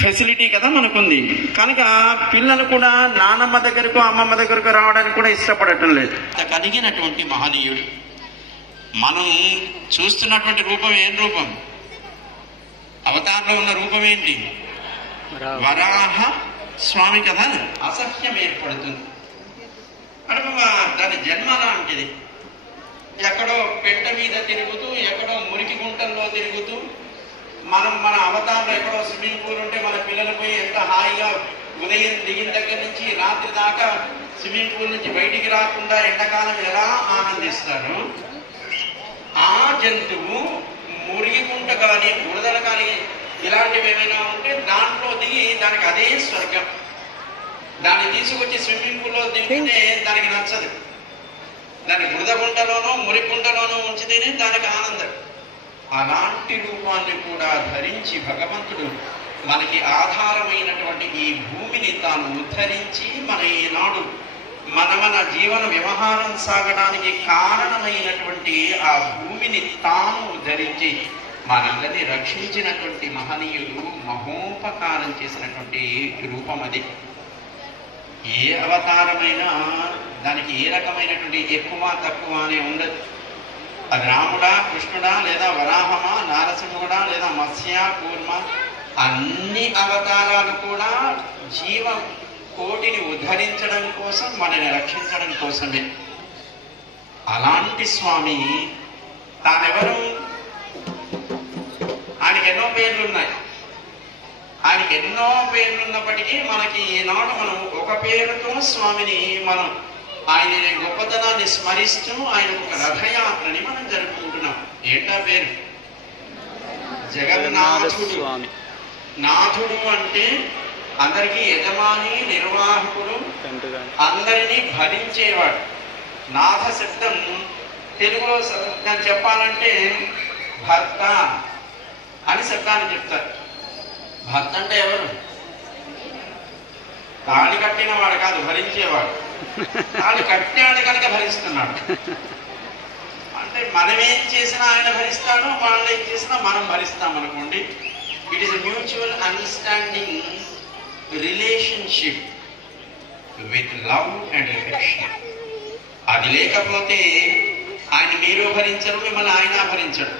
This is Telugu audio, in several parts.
ఫెసిలిటీ కదా మనకుంది. కనుక పిల్లలు కూడా నానమ్మ దగ్గరకు అమ్మమ్మ దగ్గరకు రావడానికి కూడా ఇష్టపడటం లేదు. కలిగినటువంటి మహనీయుడు. మనం చూస్తున్నటువంటి రూపం ఏం రూపం? అవతారంలో ఉన్న రూపం ఏంటి? వరాహ స్వామి కదా. అసహ్యం ఏర్పడుతుంది. దాని జన్మ లాంటిది. ఎక్కడో పెట్ట మీద తిరుగుతూ, ఎక్కడో మురికి గుంటల్లో తిరుగుతూ, మన అవతారంలో ఎక్కడో స్విమ్మింగ్ పూల్ ఉంటే మన పిల్లలు పోయి ఎంత హాయిగా ఉదయం దిగిన దగ్గర నుంచి రాత్రి దాకా స్విమ్మింగ్ పూల్ నుంచి బయటికి రాకుండా ఎండాకాలం ఎలా ఆనందిస్తారు. ఆ జంతువు మురికి గుంట కానీ బురదలు కానీ ఇలాంటివి ఏమైనా ఉంటే దాంట్లో దిగి దానికి అదే స్వర్గం. దాన్ని తీసుకొచ్చి స్విమ్మింగ్ పూల్లో దిగితే దానికి నచ్చదు. దాన్ని బురద గుంటలోనో మురికి గుంటలోనో ఉంచితేనే దానికి ఆనందం. అలాంటి రూపాన్ని కూడా ధరించి భగవంతుడు మనకి ఆధారమైనటువంటి ఈ భూమిని తాను ఉద్ధరించి మన ఈనాడు మన జీవన వ్యవహారం సాగడానికి కారణమైనటువంటి ఆ భూమిని తాను ధరించి మనందరినీ రక్షించినటువంటి మహనీయుడు, మహోపకారం చేసినటువంటి రూపం అది. ఏ అవతారమైనా దానికి ఏ రకమైనటువంటి ఎక్కువ తక్కువ అనే ఉండదు. అది రాముడా, కృష్ణుడా, లేదా వరాహమా, నారసింహుడా, లేదా మత్స్య, కూర్మ, అన్ని అవతారాలు కూడా జీవ కోటిని ఉద్ధరించడం కోసం, మనని రక్షించడం కోసమే. అలాంటి స్వామి తానెవరు? ఆయనకి ఎన్నో పేర్లున్నాయి. ఆయనకి ఎన్నో పేర్లున్నప్పటికీ మనకి ఈనాడు మనం ఒక పేరుతో స్వామిని మనం ఆయన గొప్పతనాన్ని స్మరిస్తూ ఆయన ఒక రథయాత్రని మనం జరుపుకుంటున్నాం. ఏంటా పేరు? జగన్నాథుడు. నాథుడు అంటే అందరికీ యజమాని, నిర్వాహకుడు, అందరినీ భరించేవాడు. నాథ శబ్దం తెలుగులో చెప్పాలంటే భర్త అని శబ్దాన్ని చెప్తారు. భర్త అంటే ఎవరు? తాళి కట్టిన వాడు కాదు, భరించేవాడు. తాళి కట్టాడు కనుక భరిస్తున్నాడు. అంటే మనం ఏం చేసినా ఆయన భరిస్తాడు, వాళ్ళు ఏం చేసినా మనం భరిస్తాం అనుకోండి. It is a mutual understanding relationship with love and affection. అది లేకపోతే ఆయన మీరు భరించరు, మిమ్మల్ని ఆయన భరించడు.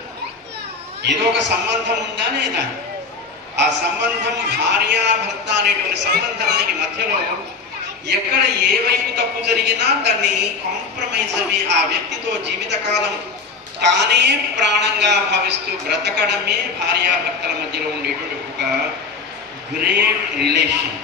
ఏదో ఒక సంబంధం ఉందా లేదా? ఆ సంబంధం భార్యాభర్త అనేటువంటి సంబంధానికి మధ్యలో ఎక్కడ ఏ వైపు తప్పు జరిగినా దాన్ని కాంప్రమైజ్ అవి ఆ వ్యక్తితో జీవితకాలం తానే ప్రాణంగా భావిస్తూ బ్రతకడమే భార్యాభర్తల మధ్యలో ఉండేటువంటి ఒక గ్రేట్ రిలేషన్.